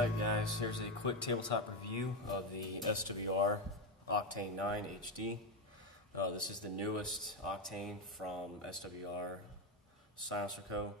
Alright guys, here's a quick tabletop review of the SWR Octane9HD. This is the newest Octane from SWR Silencer Co.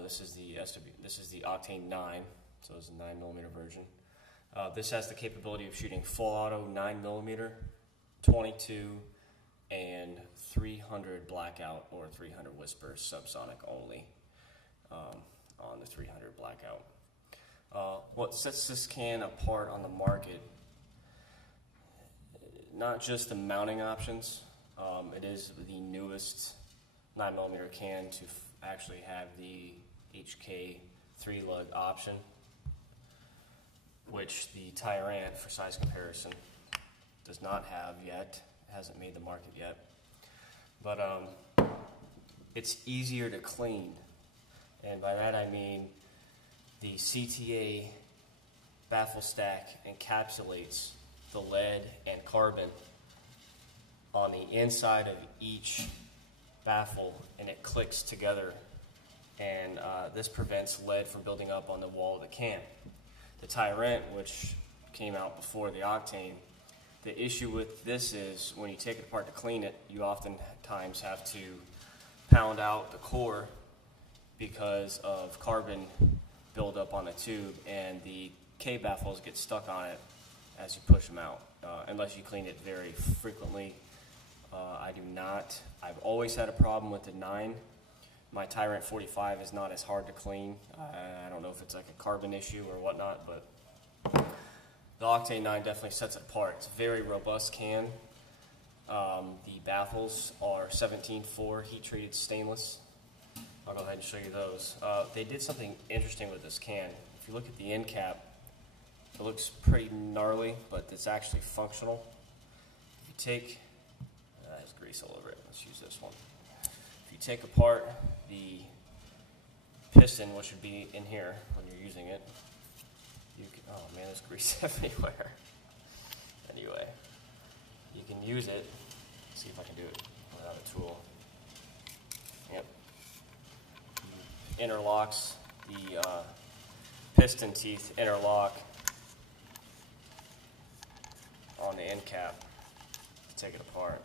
This is the Octane 9, so it's a 9mm version. This has the capability of shooting full auto 9mm, 22, and 300 blackout or 300 whisper subsonic only on the 300 blackout. What sets this can apart on the market, not just the mounting options, it is the newest 9mm can to actually have the HK 3-lug option, which the Tyrant, for size comparison, does not have yet. It hasn't made the market yet. But it's easier to clean, and by that I mean the CTA baffle stack encapsulates the lead and carbon on the inside of each baffle, and it clicks together, and this prevents lead from building up on the wall of the can. The Tyrant, which came out before the Octane, the issue with this is when you take it apart to clean it, you oftentimes have to pound out the core because of carbon build up on the tube, and the K baffles get stuck on it as you push them out, unless you clean it very frequently. I do not. I've always had a problem with the 9. My Tyrant 45 is not as hard to clean. I don't know if it's like a carbon issue or whatnot, but the Octane 9 definitely sets it apart. It's a very robust can. The baffles are 17.4 heat-treated stainless. I'll go ahead and show you those. They did something interesting with this can. If you look at the end cap, it looks pretty gnarly, but it's actually functional. If you take, there's grease all over it. Let's use this one. If you take apart the piston, which would be in here when you're using it, you can, oh man, there's grease everywhere. Anyway, you can use it. Let's see if I can do it without a tool. Yep. Interlocks, the piston teeth interlock on the end cap to take it apart.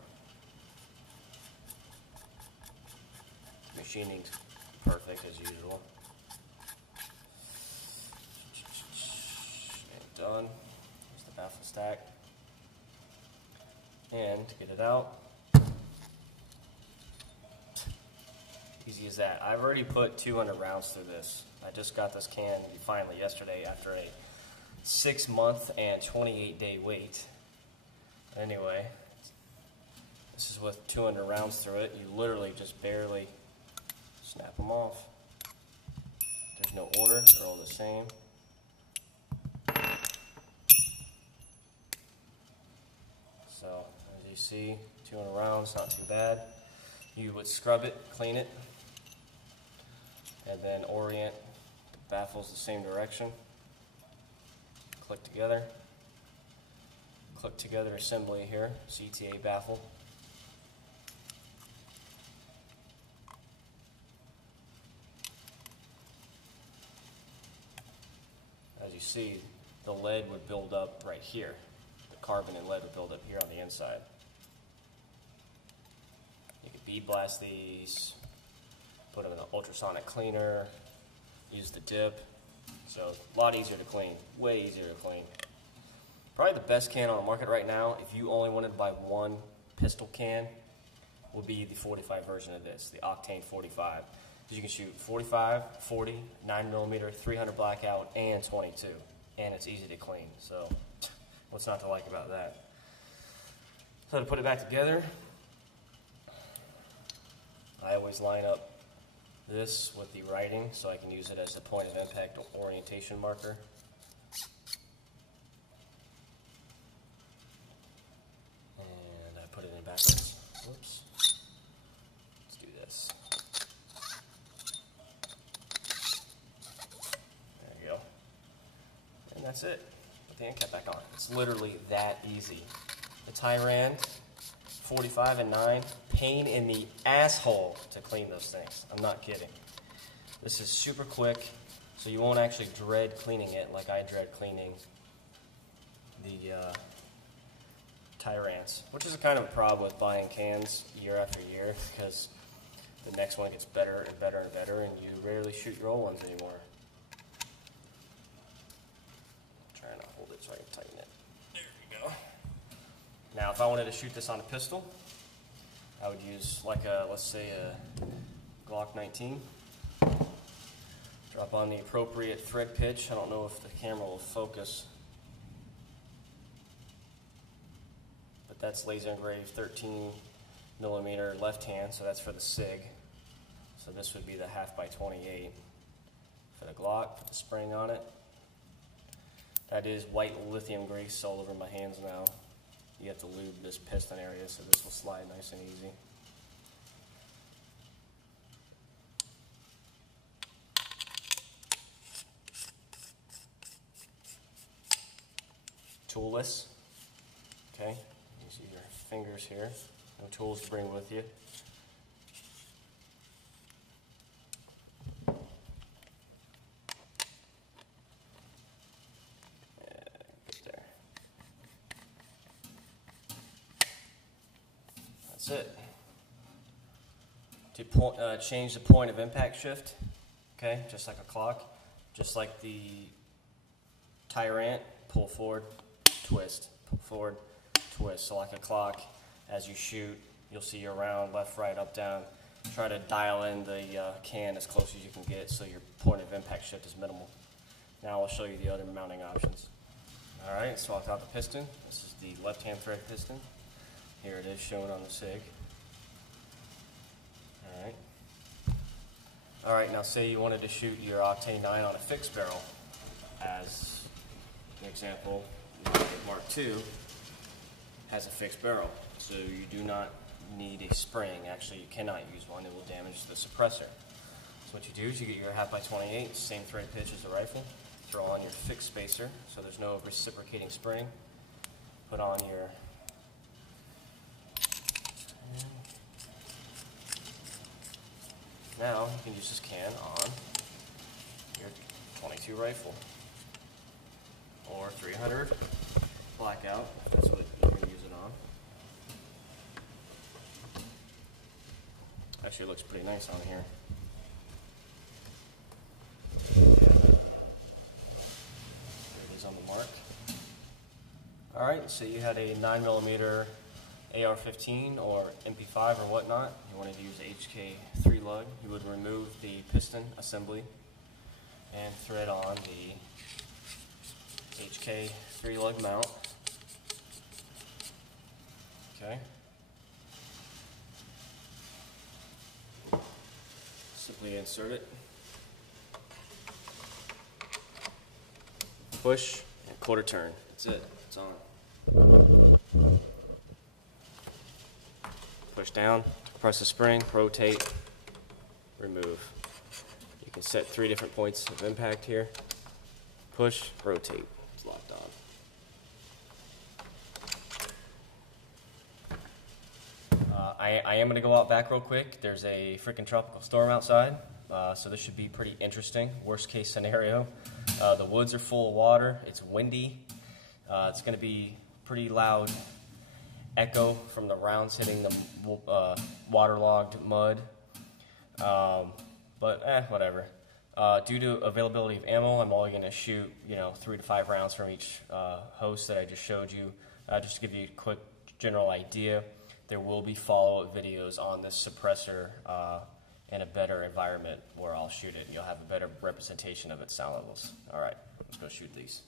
Machining's perfect as usual. And done. There's the baffle stack. And to get it out, easy as that. I've already put 200 rounds through this. I just got this can finally yesterday after a 6-month and 28-day wait. Anyway, this is with 200 rounds through it. You literally just barely snap them off. There's no order, they're all the same. So, as you see, 200 rounds, not too bad. You would scrub it, clean it, and then orient the baffles the same direction. Click together assembly here, CTA baffle. As you see, the lead would build up right here. The carbon and lead would build up here on the inside. You could bead blast these, put them in an ultrasonic cleaner, use the dip. So a lot easier to clean, way easier to clean. Probably the best can on the market right now, if you only wanted to buy one pistol can, would be the 45 version of this, the Octane 45. You can shoot 45, 40, 9mm, 300 blackout, and 22. And it's easy to clean, so what's not to like about that? So to put it back together, I always line up this with the writing so I can use it as the point of impact orientation marker. And I put it in backwards. Whoops. Let's do this. There you go. And that's it. Put the end cap back on. It's literally that easy. The Tyrant 45 and 9, pain in the asshole to clean those things. I'm not kidding. This is super quick, So you won't actually dread cleaning it like I dread cleaning the Tyrants, which is a kind of a problem with buying cans year after year, because the next one gets better and better and better, and you rarely shoot your old ones anymore. I'm trying to hold it so I can tighten it. There we go. Now, if I wanted to shoot this on a pistol, I would use like a, let's say a Glock 19. Drop on the appropriate thread pitch. I don't know if the camera will focus, but that's laser engraved 13mm left hand, so that's for the SIG. So this would be the 1/2x28 for the Glock. Put the spring on it. That is white lithium grease all over my hands now. You have to lube this piston area so this will slide nice and easy. Toolless. Okay, you see your fingers here. No tools to bring with you. Get there. That's it. To change the point of impact shift, okay, just like a clock, just like the Tyrant, pull forward, twist, pull forward, twist. So like a clock, as you shoot, you'll see your round left, right, up, down. Try to dial in the can as close as you can get so your point of impact shift is minimal. Now I'll show you the other mounting options. Alright, swapped out the piston. This is the left-hand thread piston. Here it is shown on the SIG. Alright, now say you wanted to shoot your Octane 9 on a fixed barrel. As an example, Mark II has a fixed barrel, so you do not need a spring. Actually, you cannot use one, it will damage the suppressor. So what you do is you get your 1/2x28, same thread pitch as the rifle, throw on your fixed spacer so there's no reciprocating spring, put on your now you can use this can on your 22 rifle or 300 blackout, if that's what you're going to use it on. Actually, it looks pretty nice on here. There it is on the mark. Alright, so you had a 9mm AR-15 or MP5 or whatnot. You wanted to use HK 3-lug. You would remove the piston assembly and thread on the HK 3-lug mount. Okay. Simply insert it, push, and quarter turn. That's it. It's on. Push down, press the spring, rotate, remove. You can set 3 different points of impact here. Push, rotate. It's locked on. I am going to go out back real quick. There's a freaking tropical storm outside, so this should be pretty interesting. Worst case scenario. The woods are full of water. It's windy. It's going to be pretty loud echo from the rounds hitting the waterlogged mud, but whatever. Due to availability of ammo, I'm only going to shoot 3 to 5 rounds from each host that I just showed you. Just to give you a quick general idea, there will be follow-up videos on this suppressor in a better environment where I'll shoot it. You'll have a better representation of its sound levels. All right, let's go shoot these.